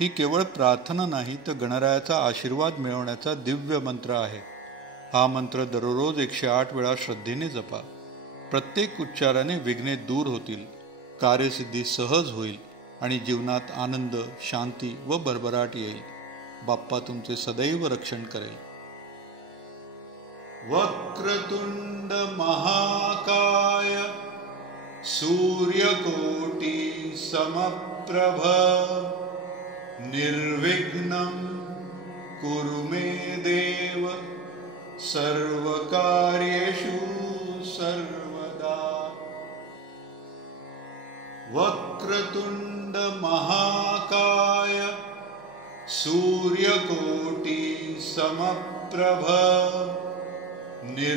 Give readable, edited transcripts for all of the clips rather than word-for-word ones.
ही केवळ प्रार्थना नाही तर गणरायाचा आशीर्वाद मिळवण्याचा दिव्य मंत्र आहे. हा मंत्र दररोज 108 वेळा श्रद्धेने जपा. प्रत्येक उच्चाराने विघ्ने दूर होतील, कार्यसिद्धी सहज होईल आणि जीवनात आनंद, शांती व भरभराट येईल. बाप्पा तुमचे सदैव रक्षण करेल. वक्रतुंड महाकाय सूर्यकोटी समप्रभ निर्विघ्नं कुरु मे देव सर्वकार्येषु सर्वदा. वक्रतुंड महाकाय सूर्यकोटी समप्रभ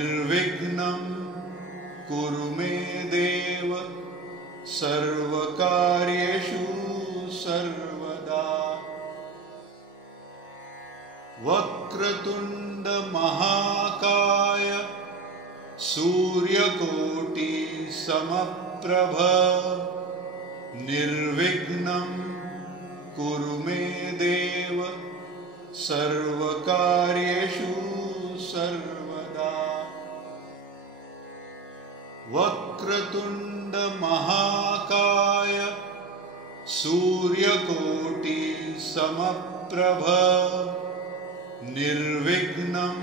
निर्विघ्नं कुरु मे देव सर्वकार्येषु सर्वदा. वक्रतुंड महाकाय सूर्यकोटी समप्रभ निर्विघ्नं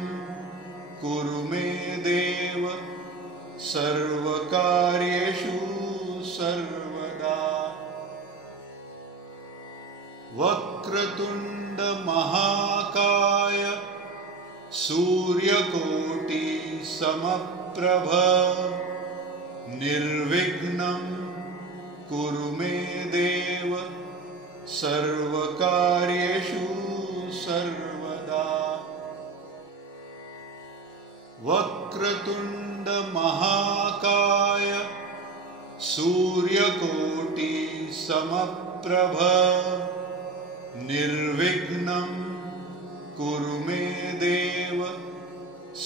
कुरु मे देव सर्वकार्येषु सर्वदा. वक्रतुंड महाकाय सूर्यकोटी समप्रभ निर्विघ्नं कुरु मे देव सर्वकार्येषु सर्वदा. वक्रतुंड महाकाय सूर्यकोटी समप्रभ निर्विघ्नं कुरु मे देव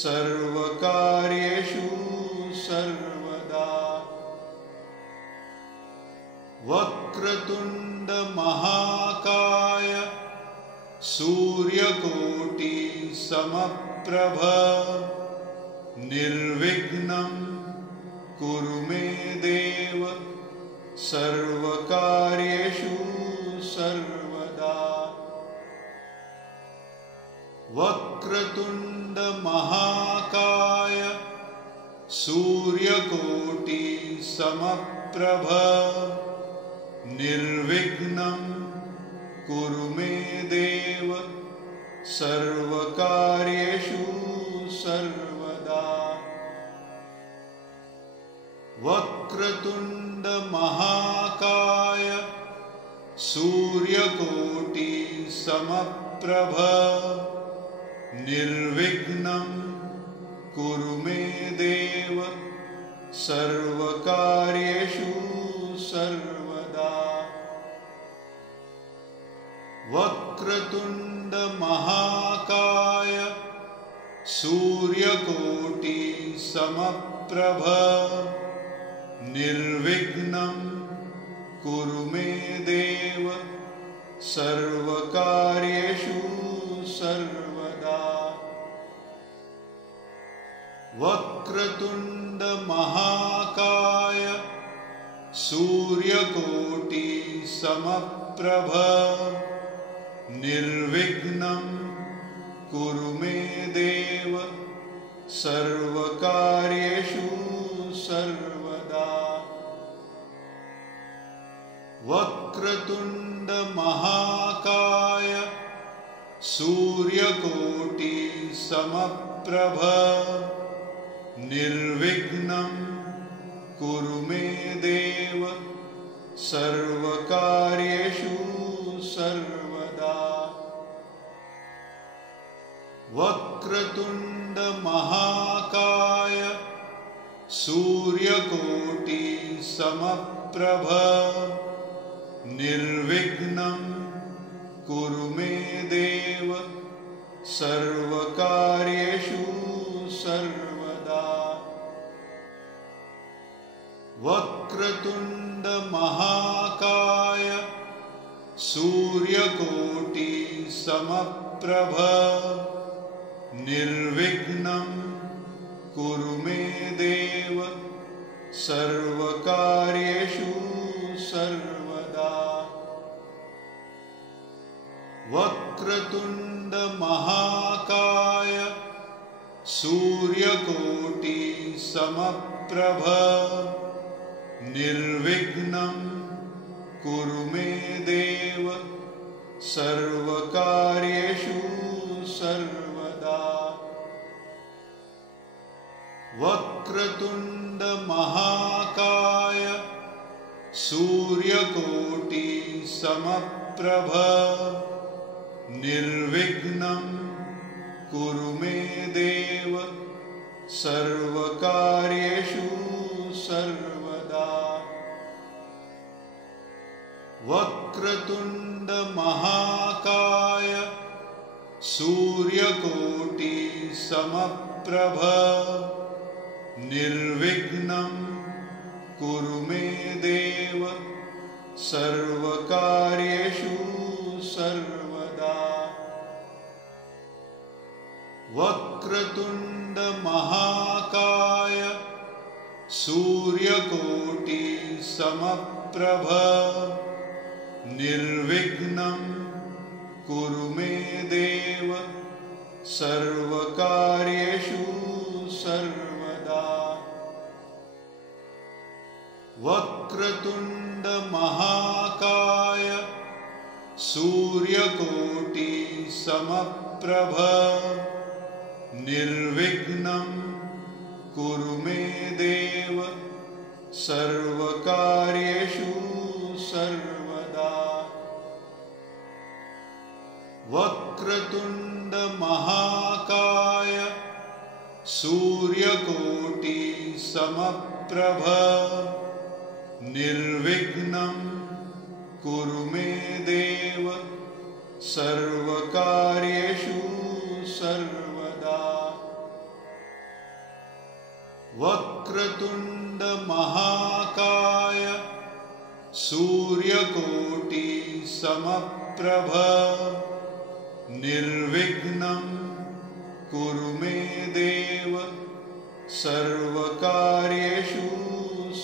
सर्वकार्येषु सर्वदा. वक्रतुंड महाकाय सूर्यकोटी समप्रभ निर्विघ्नं कुरु मे देव सर्वकार्येषु सर्वदा. वक्रतुंड महाकाय सूर्यकोटी समप्रभ निर्विघ्नं कुरु मे देव सर्वकार्येषु सर्वदा. वक्रतुंड महाकाय सूर्यकोटी समप्रभ निर्विघ्नं कुरु मे देव सर्वकार्येषु सर्वदा. वक्रतुंड महाकाय सूर्यकोटी समप्रभ निर्विघ्नं कुरु मे देव सर्वकार्येषु सर्वदा. वक्रतुंड महाकाय सूर्यकोटी समप्रभ निर्विघ्नं कुरु मे देव सर्वकार्येषु सर्वदा. वक्रतुंड महाकाय सूर्यकोटी समप्रभ निर्विघ्नं कुरु मे देव सर्वकार्येषु सर्वदा. वक्रतुंड महाकाय सूर्यकोटी समप्रभ निर्विघ्नं कुरु मे देव सर्वकार्येषु सर्वदा. वक्रतुंड महाकाय सूर्यकोटी समप्रभ निर्विघ्नं कुरु मे देव सर्वकार्येषु सर्वदा. वक्रतुंड महाकाय सूर्यकोटि समप्रभ निर्विघ्नं कुरु मे देव सर्वकार्येषु सर्वदा। वक्रतुंड महाकाय सूर्यकोटि समप्रभ निर्विघ्नं कुरु मे देव सर्वकार्येषु सर्वदा। वक्रतुंड महाकाय सूर्यकोटि समप्रभ निर्विघ्नं कुरु मे देव सर्वकार्येषु सर्वदा। वक्रतुंड महाकाय सूर्यकोटि समप्रभ निर्विघ्नं कुरु मे देव सर्वकार्येषु सर्वदा। वक्रतुंड महाकाय सूर्यकोटि समप्रभ निर्विघ्नं कुरु मे देव सर्वकार्येषु सर्वदा। वक्रतुंड महाकाय सूर्यकोटि समप्रभ निर्विघ्नं कुरु मे देव सर्वकार्येषु सर्वदा। वक्रतुंड महाकाय सूर्यकोटि समप्रभ निर्विघ्नं कुरु मे देव सर्वकार्येषु सर्वदा। वक्रतुंड महाकाय सूर्यकोटि समप्रभ निर्विघ्नं कुरु मे देव सर्वकार्येषु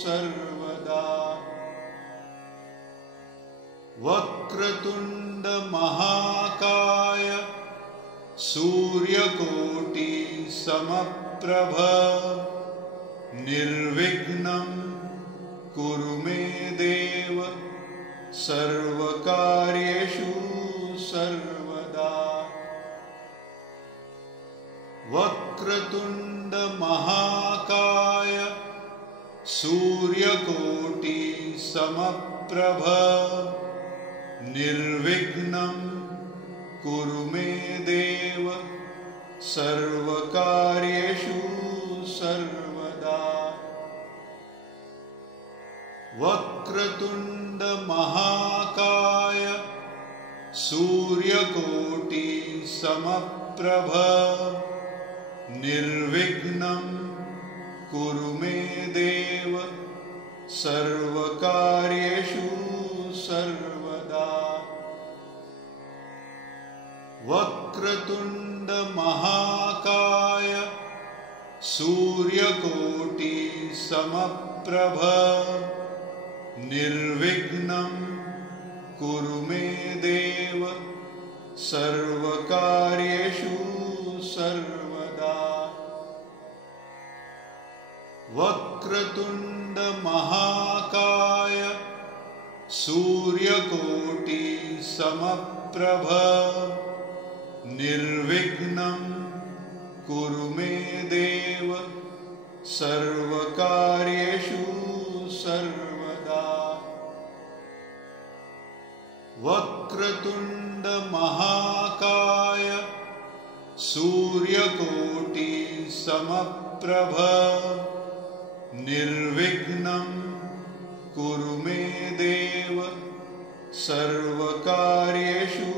सर्वदा। वक्रतुंड महाकाय सूर्यकोटि समप्रभ निर्विघ्नं कुरु मे देव सर्वकार्येषु सर्वदा। वक्रतुंड महाकाय सूर्यकोटि समप्रभ निर्विघ्नं कुरु मे देव सर्वकार्येषु सर्वदा। वक्रतुंड महाकाय सूर्यकोटि समप्रभ निर्विघ्नं कुरु मे देव सर्वकार्येषु सर्वदा। वक्रतुंड महाकाय सूर्यकोटि समप्रभ निर्विघ्नं कुरु मे देव सर्वकार्येषु सर्वदा। वक्रतुंड महाकाय सूर्यकोटि समप्रभ निर्विघ्नं कुरु मे देव सर्वकार्येषु सर्वदा। वक्रतुंड महाकाय सूर्यकोटि समप्रभ निर्विघ्नं कुरु मे देव सर्वकार्येषु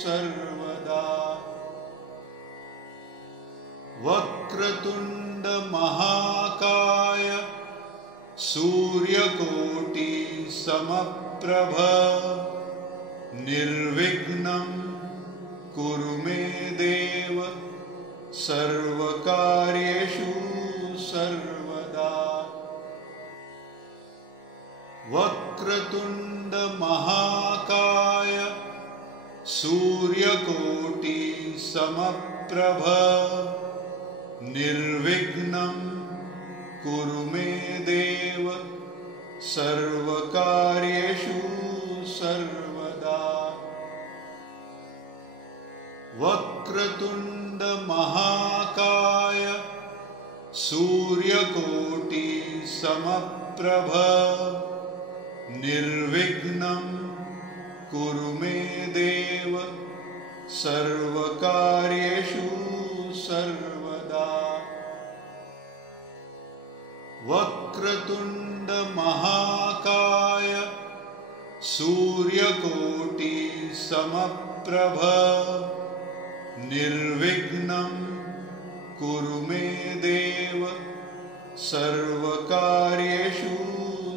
सर्वदा। वक्रतुंड महाकाय सूर्यकोटि समप्रभ निर्विघ्नं कुरु मे देव सर्वकार्येषु सर्वदा। वक्रतुण्ड महाकाय सूर्यकोटि समप्रभ निर्विघ्नं कुरु मे देव सर्वकार्येषु सर्वदा। वक्रतुण्ड महाकाय सूर्यकोटि समप्रभ निर्विघ्नं कुरु मे देव सर्वकार्येषु सर्वदा। वक्रतुण्ड महाकाय सूर्यकोटि समप्रभ निर्विघ्नं कुरु मे देव सर्वकार्येषु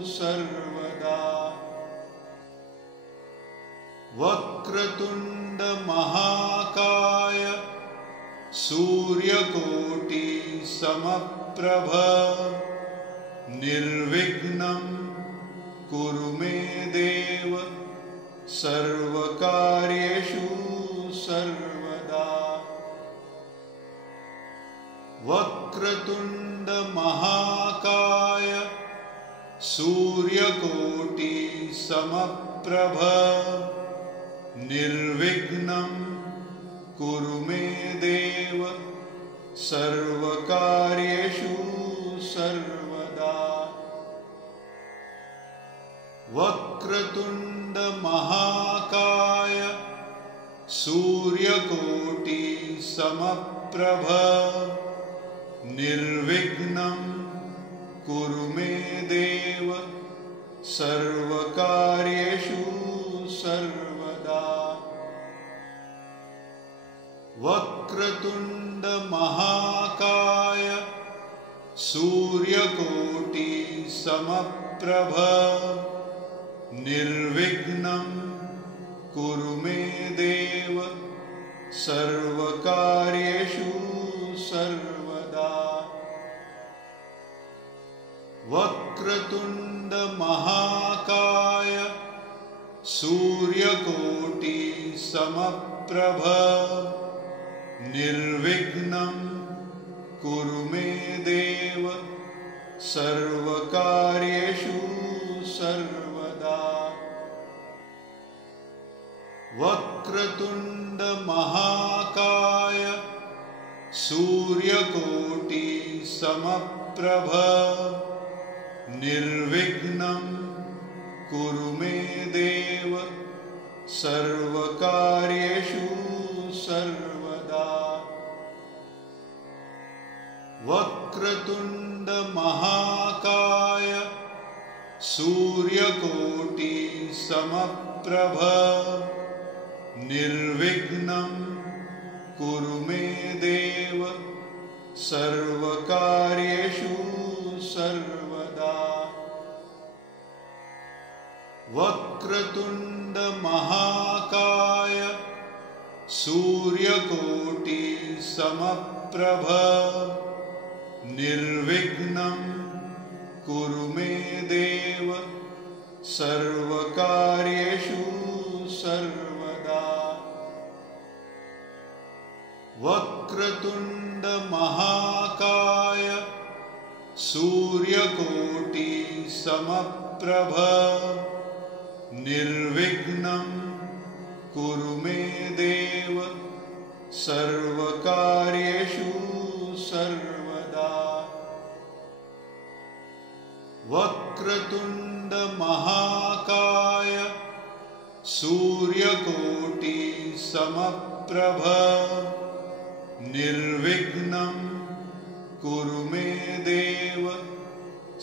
सर्वदा। वक्रतुण्ड महाकाय सूर्यकोटि समप्रभ निर्विघ्नं कुरु मे देव सर्वकार्येषु सर्वदा। वक्रतुण्ड महाकाय सूर्यकोटि समप्रभ निर्विघ्नं कुरु मे देव सर्वकार्येषु सर्वदा। वक्रतुण्ड महाकाय सूर्यकोटि समप्रभ निर्विघ्नं कुरु मे देव सर्वकार्येषु सर्वदा। वक्रतुण्ड महाकाय सूर्यकोटि समप्रभ निर्विघ्नं कुरु मे देव सर्वकार्येषु सर्वदा। वक्रतुण्ड महाकाय सूर्यकोटि समप्रभ निर्विघ्नं कुरु मे देव सर्वकार्येषु सर्वदा। वक्रतुण्ड महाकाय सूर्यकोटि समप्रभ निर्विघ्नं कुरु मे देव सर्वकार्येषु सर्वदा। वक्रतुण्ड महाकाय सूर्यकोटि समप्रभ निर्विघ्नं कुरु मे देव सर्वकार्येषु सर्वदा। वक्रतुण्ड महाकाय सूर्यकोटि समप्रभ निर्विघ्नं कुरु मे देव सर्वकार्येषु सर्वदा। वक्रतुण्ड महाकाय सूर्यकोटि समप्रभ निर्विघ्नं कुरु मे देव सर्वकार्येषु सर्वदा। वक्रतुण्ड महाकाय सूर्यकोटि समप्रभ निर्विघ्नं कुरु मे देव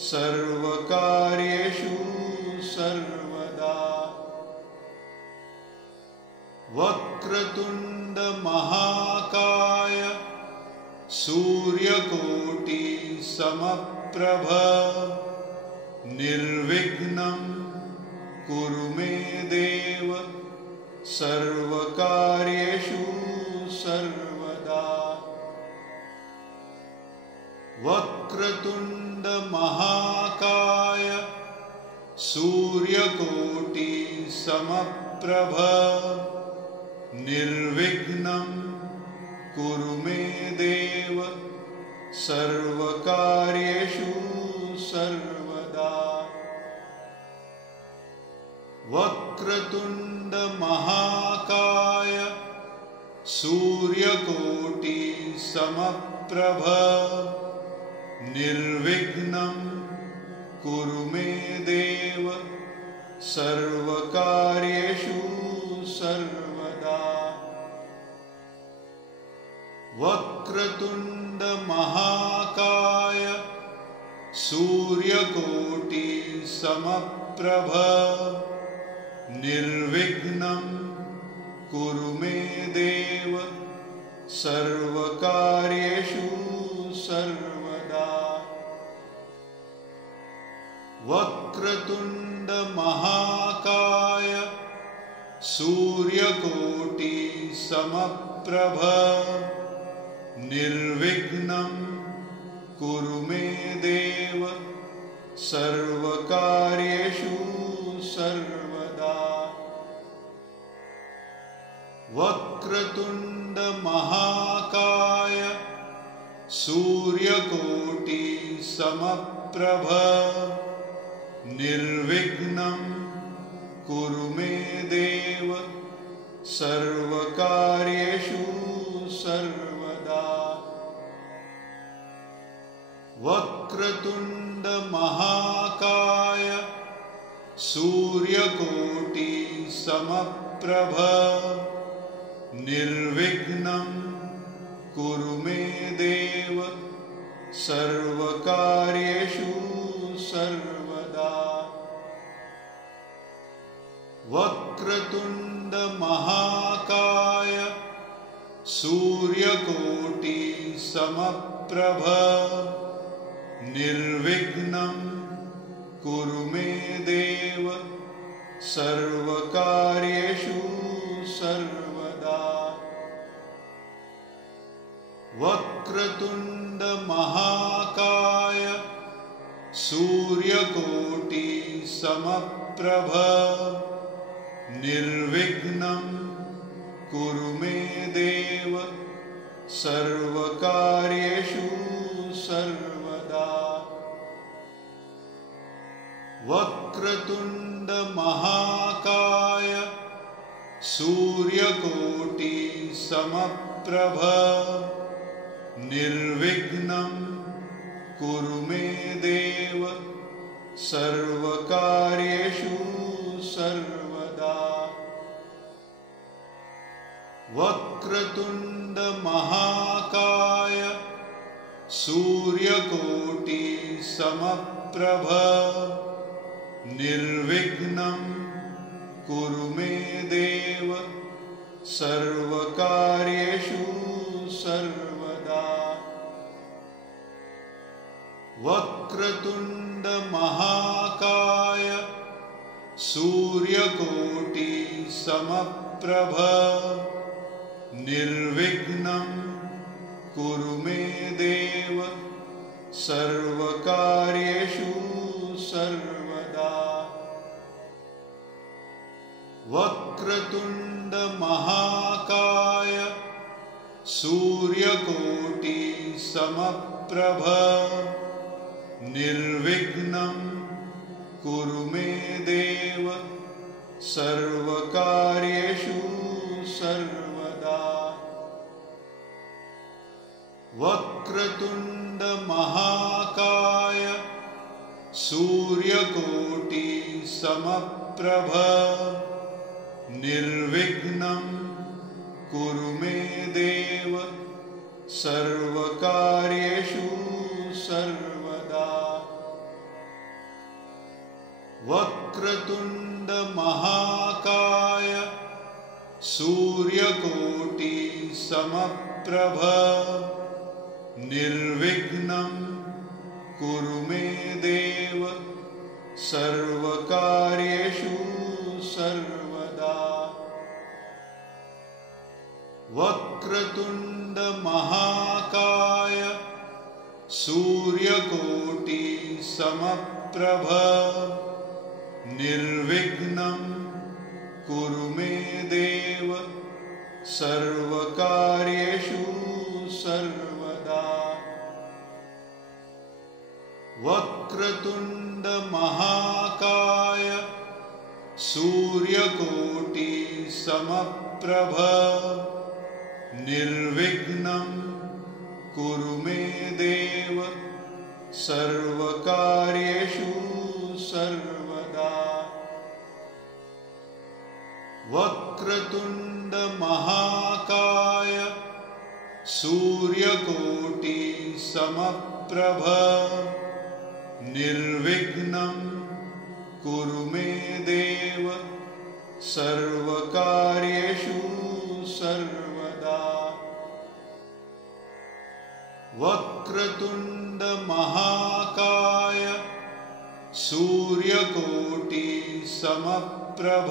सर्वकार्येषु सर्वदा। वक्रतुण्ड महाकाय सूर्यकोटि समप्रभ निर्विघ्नं कुरु मे देव सर्वकार्येषु सर्वदा। वक्रतुंड महाकाय सूर्यकोटि समप्रभ निर्विघ्नं कुरु मे देव सर्वकार्येषु सर्वदा। वक्रतुंड महाकाय सूर्यकोटि समप्रभ निर्विघ्नं कुरु मे देव सर्वकार्येषु सर्वदा। वक्रतुंड महाकाय सूर्यकोटि समप्रभ निर्विघ्नं कुरु मे देव सर्वकार्येषु सर्वदा। वक्रतुंड महाकाय सूर्यकोटि समप्रभ निर्विघ्नं कुरु मे देव सर्वकार्येषु सर्वदा। वक्रतुंड महाकाय सूर्यकोटि समप्रभ निर्विघ्नं कुरु मे देव सर्वकार्येषु सर्वदा। वक्रतुंड महाकाय सूर्यकोटि समप्रभ निर्विघ्नं कुरु मे देव सर्वकार्येषु सर्वदा। वक्रतुंड महाकाय सूर्यकोटि समप्रभ निर्विघ्नं कुरु मे देव सर्वकार्येषु सर्वदा। वक्रतुंड महाकाय सूर्यकोटि समप्रभ निर्विघ्नं कुरु मे देव सर्वकार्येषु सर्वदा। वक्रतुंड महाकाय सूर्यकोटि समप्रभ निर्विघ्नं कुरु मे देव सर्वकार्येषु सर्वदा। वक्रतुंड महाकाय सूर्यकोटि समप्रभ निर्विघ्नं कुरु मे देव सर्वकार्येषु सर्वदा। वक्रतुंड महाकाय सूर्यकोटि समप्रभ निर्विघ्नं कुरु मे देव सर्वकार्येषु सर्वदा। वक्रतुंड महाकाय सूर्यकोटि समप्रभ निर्विघ्नं कुरु मे देव सर्वकार्येषु सर्वदा। वक्रतुंड महाकाय सूर्यकोटि समप्रभ निर्विघ्नं कुरु मे देव सर्वकार्येषु सर्वदा। वक्रतुंड महाकाय सूर्यकोटि समप्रभ निर्विघ्नं कुरु मे देव सर्वकार्येषु सर्वदा। वक्रतुंड महाकाय सूर्यकोटि समप्रभ निर्विघ्नं कुरु मे देव सर्वकार्येषु सर्वदा। वक्रतुंड महाकाय सूर्यकोटि समप्रभ निर्विघ्नं कुरु मे देव सर्वकार्येषु सर्वदा। वक्रतुंड महाकाय सूर्यकोटि समप्रभ निर्विघ्नं कुरु मे देव सर्वकार्येषु सर्वदा। वक्रतुंड महाकाय सूर्यकोटि समप्रभ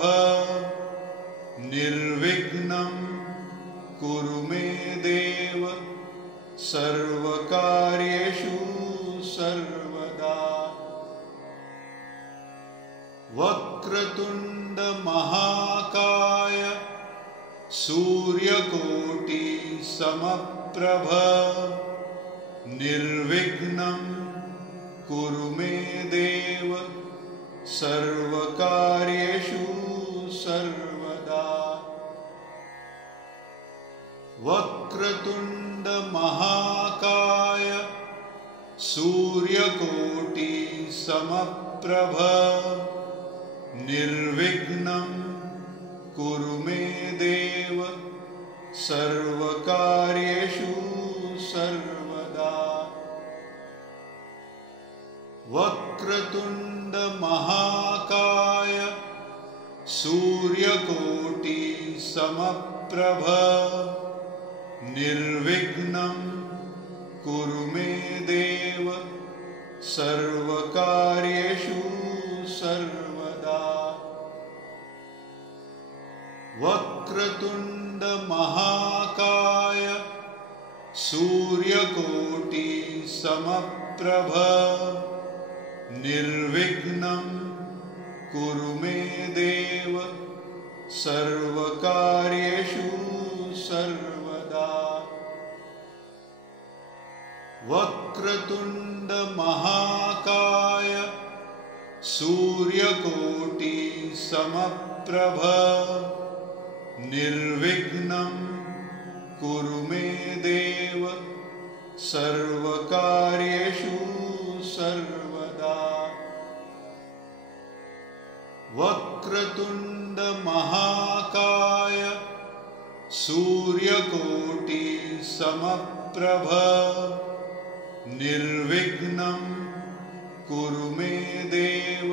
निर्विघ्नं कुरु मे देव सर्वकार्येषु सर्वदा। वक्रतुंड महाकाय सूर्यकोटि समप्रभ निर्विघ्नं कुरु मे देव सर्वकार्येषु सर्वदा। वक्रतुंड महाकाय सूर्यकोटि समप्रभ निर्विघ्नं कुरु मे देव सर्वकार्येषु सर्वदा। वक्रतुंड महाकाय सूर्यकोटि समप्रभ निर्विघ्नं कुरु मे देव सर्वकार्येषु सर्वदा। वक्रतुंड महाकाय सूर्यकोटि समप्रभ निर्विघ्नं कुरु मे देव सर्वकार्येषु सर्वदा। वक्रतुंड महाकाय सूर्यकोटि समप्रभ निर्विघ्नं कुरु मे देव सर्वकार्येषु सर्वदा। वक्रतुंड महाकाय सूर्यकोटि समप्रभ निर्विघ्नं कुरु मे देव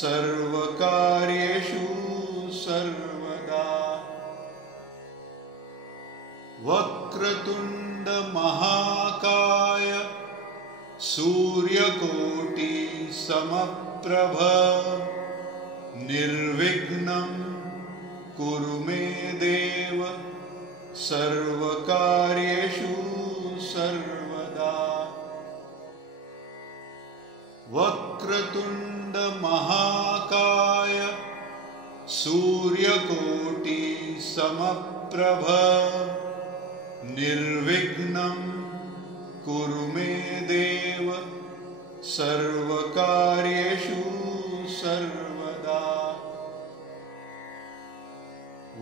सर्वकार्येषु सर्वदा। वक्रतुंड महाकाय सूर्यकोटि समप्रभ निर्विघ्नं कुरु मे देव सर्वकार्येषु सर्वदा। वक्रतुंड महाकाय सूर्यकोटि समप्रभ निर्विघ्नं कुरु मे देव सर्वकार्येषु सर्वदा।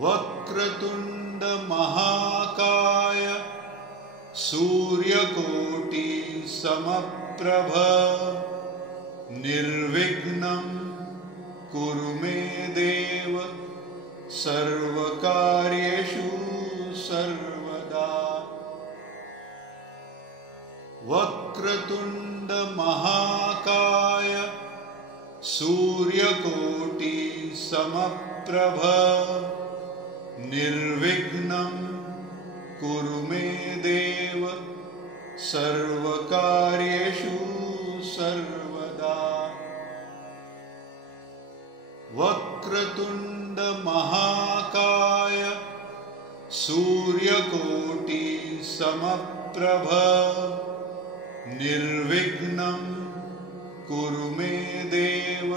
वक्रतुंड महाकाय सूर्यकोटि समप्रभ निर्विघ्नं कुरु मे देव सर्वकार्येषु सर्वदा। वक्रतुंड महाकाय सूर्यकोटि समप्रभ निर्विघ्नं कुरु मे देव सर्वकार्येषु सर्वदा। वक्रतुंड महाकाय सूर्यकोटि समप्रभ निर्विघ्नं कुरु मे देव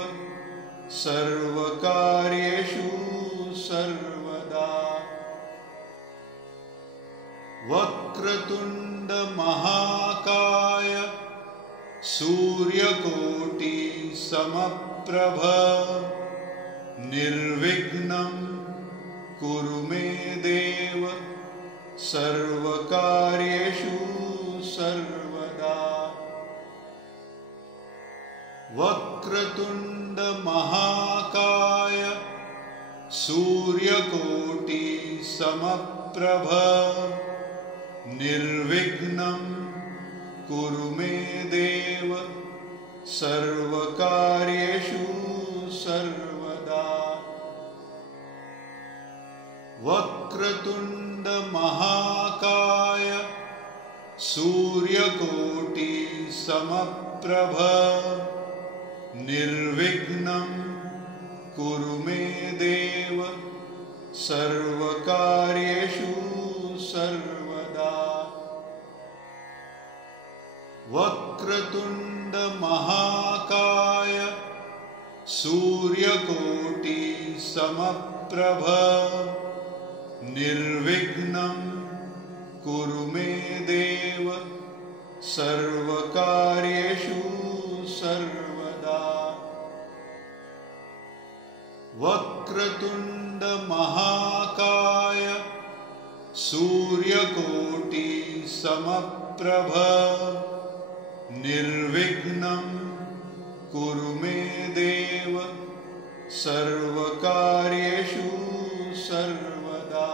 सर्वकार्येषु सर्वदा। वक्रतुण्ड महाकाय सूर्यकोटि समप्रभ निर्विघ्नं कुरु मे देव सर्वकार्येषु सर्वदा। वक्रतुण्ड महाकाय सूर्यकोटि समप्रभ निर्विघ्नं कुरु मे देव सर्वकार्येषु सर्वदा। वक्रतुण्ड महाकाय सूर्यकोटि समप्रभ निर्विघ्नं कुरु मे देव सर्वकार्येषु सर्वदा। वक्रतुण्ड महाकाय सूर्यकोटि समप्रभ निर्विघ्नं कुरु मे देव सर्वकार्येषु सर्वदा। वक्रतुण्ड महाकाय सूर्यकोटि समप्रभ निर्विघ्नं कुरु मे देव सर्वकार्येषु सर्वदा।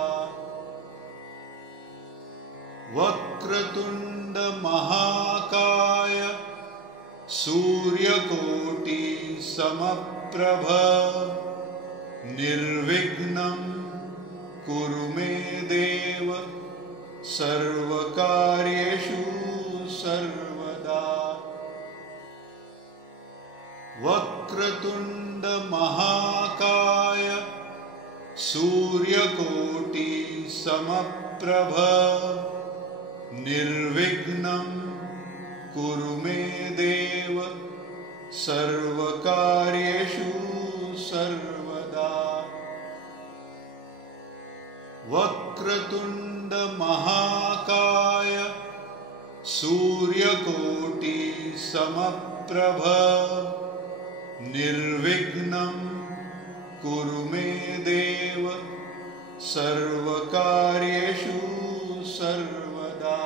वक्रतुण्ड महाकाय सूर्यकोटि समप्रभ निर्विघ्नं कुरु मे देव सर्वकार्येषु सर्वदा। वक्रतुण्ड महाकाय सूर्यकोटि समप्रभ निर्विघ्नं कुरु मे देव सर्वकार्येषु सर्वदा। वक्रतुण्ड महाकाय सूर्यकोटि समप्रभ निर्विघ्नं कुरु मे देव सर्वकार्येषु सर्वदा।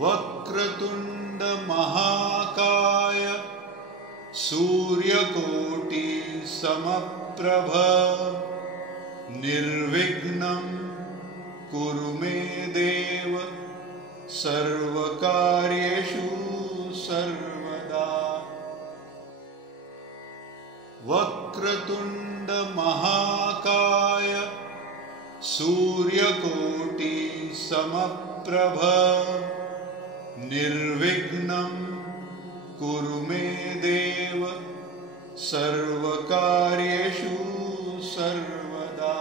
वक्रतुण्ड महाकाय सूर्यकोटि समप्रभ निर्विघ्नं कुरु मे देव सर्वकार्येषु सर्वदा। वक्रतुण्ड महाकाय सूर्यकोटि समप्रभ निर्विघ्नं कुरु मे देव सर्वकार्येषु सर्वदा।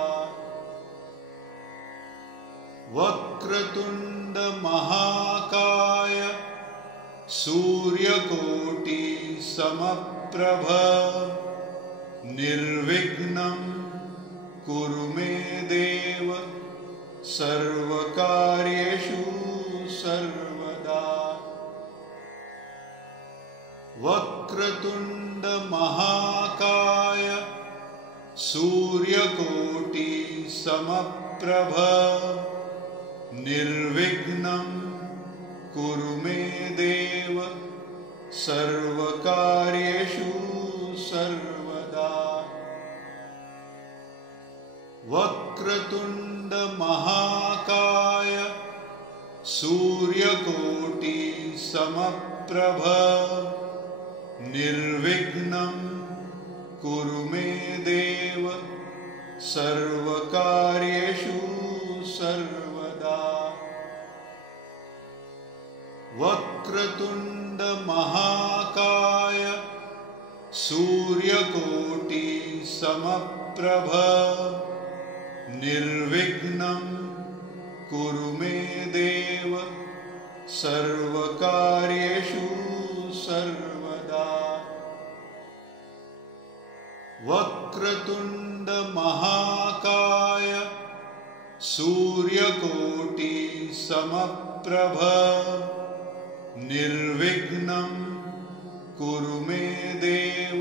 वक्रतुण्ड महाकाय सूर्यकोटि समप्रभ निर्विघ्नं कुरु मे देव सर्वकार्येषु सर्वदा। वक्रतुण्ड महाकाय सूर्यकोटि समप्रभ निर्विघ्नं कुरु मे देव सर्वकार्येषु सर्वदा। वक्रतुण्ड महाकाय सूर्यकोटि समप्रभ निर्विघ्नं कुरु मे देव सर्वकार्येषु सर्वदा। वक्रतुण्ड महाकाय सूर्यकोटि समप्रभ निर्विघ्नं कुरु मे देव सर्वकार्येषु सर्वदा। वक्रतुण्ड महाकाय सूर्यकोटि समप्रभ निर्विघ्नं कुरु मे देव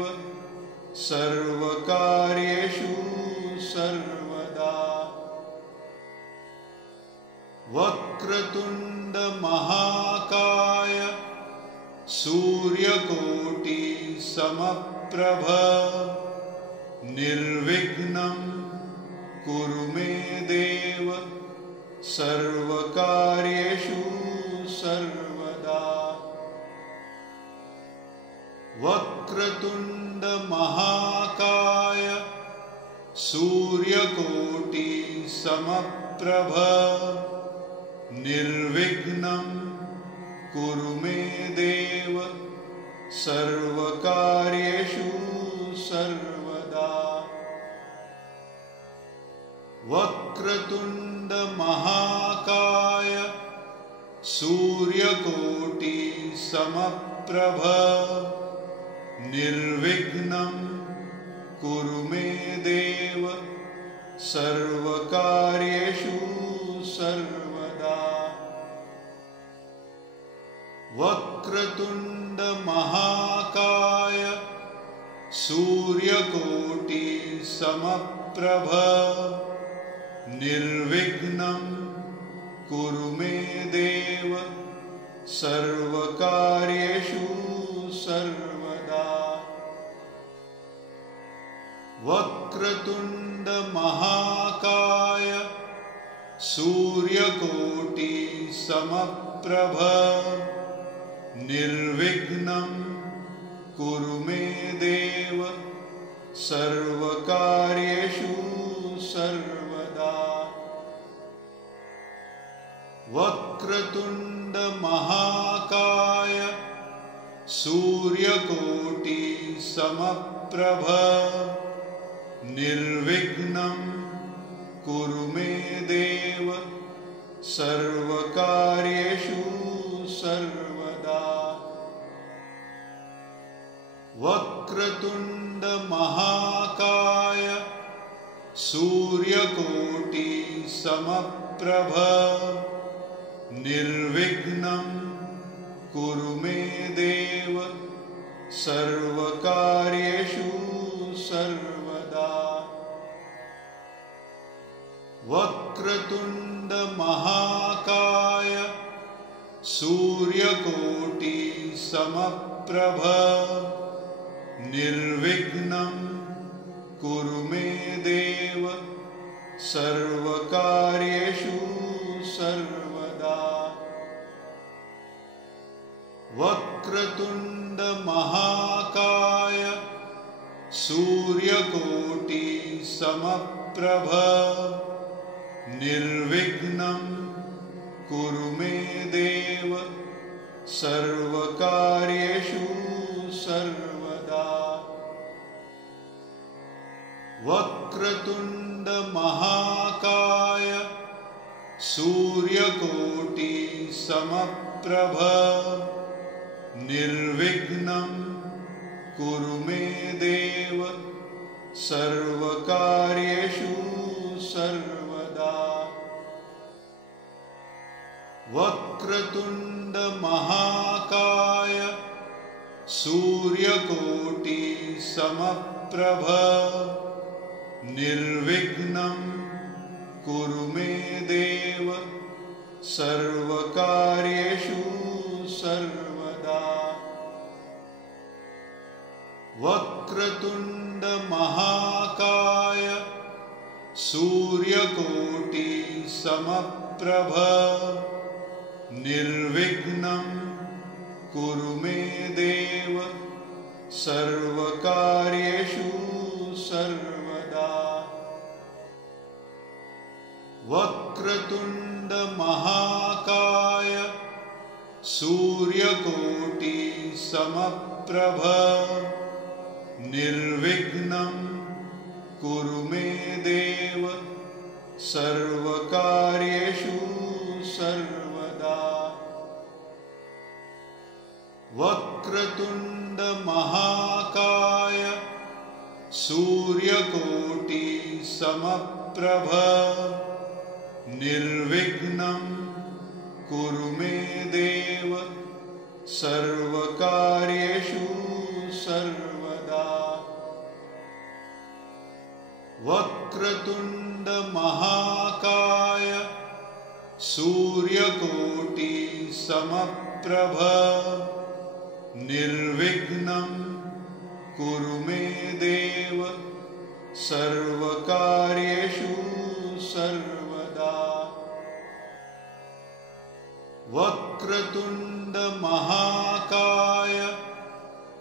सर्वकार्येषु सर्वदा। वक्रतुण्ड महाकाय सूर्यकोटि समप्रभ निर्विघ्नं कुरु मे देव सर्वकार्येषु सर्वदा। वक्रतुण्ड महाकाय सूर्यकोटि समप्रभ निर्विघ्नं कुरु मे देव सर्वकार्येषु सर्वदा। वक्रतुण्ड महाकाय सूर्यकोटि समप्रभ निर्विघ्नं कुरु मे देव सर्वकार्येषु सर्वदा। वक्रतुण्ड महाकाय सूर्यकोटि समप्रभ निर्विघ्नं कुरु मे देव सर्वकार्येषु सर्वदा। वक्रतुण्ड महाकाय सूर्यकोटि समप्रभ निर्विघ्नं कुरु मे देव सर्वकार्येषु सर्वदा। वक्रतुण्ड महाकाय सूर्यकोटि समप्रभ निर्विघ्नं कुरु मे देव सर्वकार्येषु सर्वदा। वक्रतुण्ड महाकाय सूर्यकोटि समप्रभ निर्विघ्नं कुरु मे देव सर्वकार्येषु सर्वदा। वक्रतुण्ड महाकाय सूर्यकोटि समप्रभ निर्विघ्नं कुरु मे देव सर्वकार्येषु सर्वदा। वक्रतुण्ड महाकाय सूर्यकोटि समप्रभ निर्विघ्नं कुरु मे देव सर्वकार्येषु सर्वदा। वक्रतुण्ड महाकाय सूर्यकोटि समप्रभ निर्विघ्नं कुरु मे देव सर्वकार्येषु सर्वदा। वक्रतुण्ड महाकाय सूर्यकोटि समप्रभ निर्विघ्नं कुरु मे देव सर्वकार्येषु सर्वदा। वक्रतुण्ड महाकाय सूर्यकोटि समप्रभ निर्विघ्नं कुरु मे देव सर्वकार्येषु सर्वदा। वक्रतुण्ड महाकाय सूर्यकोटि समप्रभ निर्विघ्नं कुरु मे देव सर्वकार्येषु सर्वदा। वक्रतुंड महाकाय सूर्यकोटि समप्रभ निर्विघ्नं कुरु मे देव सर्वकार्येषु सर्वदा। वक्रतुंड महाकाय सूर्यकोटि समप्रभ निर्विघ्नं कुरु मे देव सर्वकार्येषु सर्वदा। वक्रतुंड महाकाय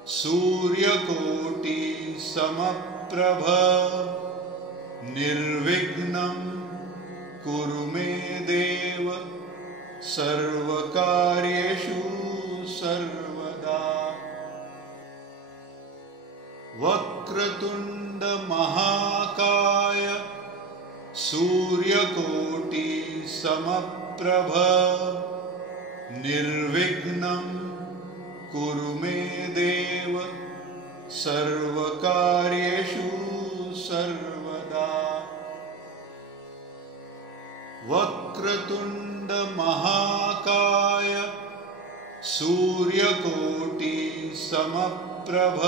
सूर्यकोटि समप्रभ निर्विघ्नं कुरु मे देव सर्वकार्येषु सर्वदा। वक्रतुंड महाकाय सूर्यकोटि समप्रभ निर्विघ्नं कुरु मे देव सर्वकार्येषु सर्वदा। वक्रतुंड महाकाय सूर्यकोटि समप्रभ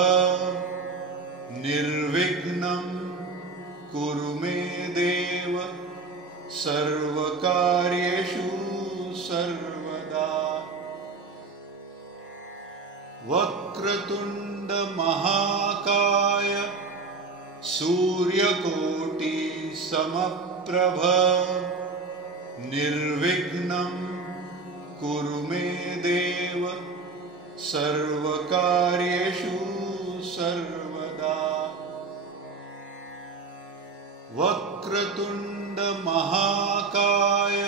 निर्विघ्नं कुरु मे देव सर्वकार्येषु सर्वदा। वक्रतुंड महाकाय सूर्यकोटि समप्रभ निर्विघ्नं कुरु मे देव सर्वकार्येषु सर्वदा। वक्रतुंड महाकाय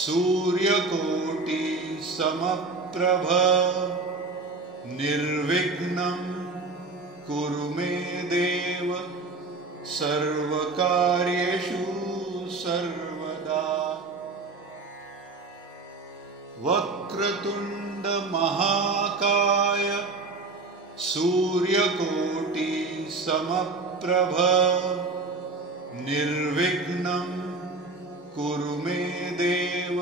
सूर्यकोटि समप्रभ निर्विघ्नं कुरु मे देव सर्वकार्येषु सर्वदा। वक्रतुंड महाकाय सूर्यकोटि समप्रभ निर्विघ्नं कुरु मे देव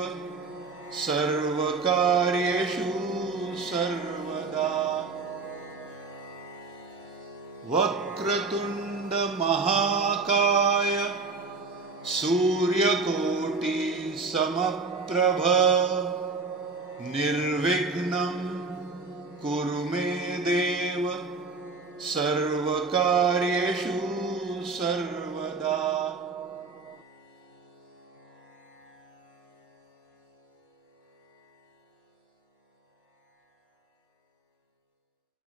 सर्वकार्येषु सर्वदा। वक्रतुंड महाकाय सूर्यकोटि समप्रभ निर्विघ्नं कुरु मे देव सर्वकार्येषु सर्वदा।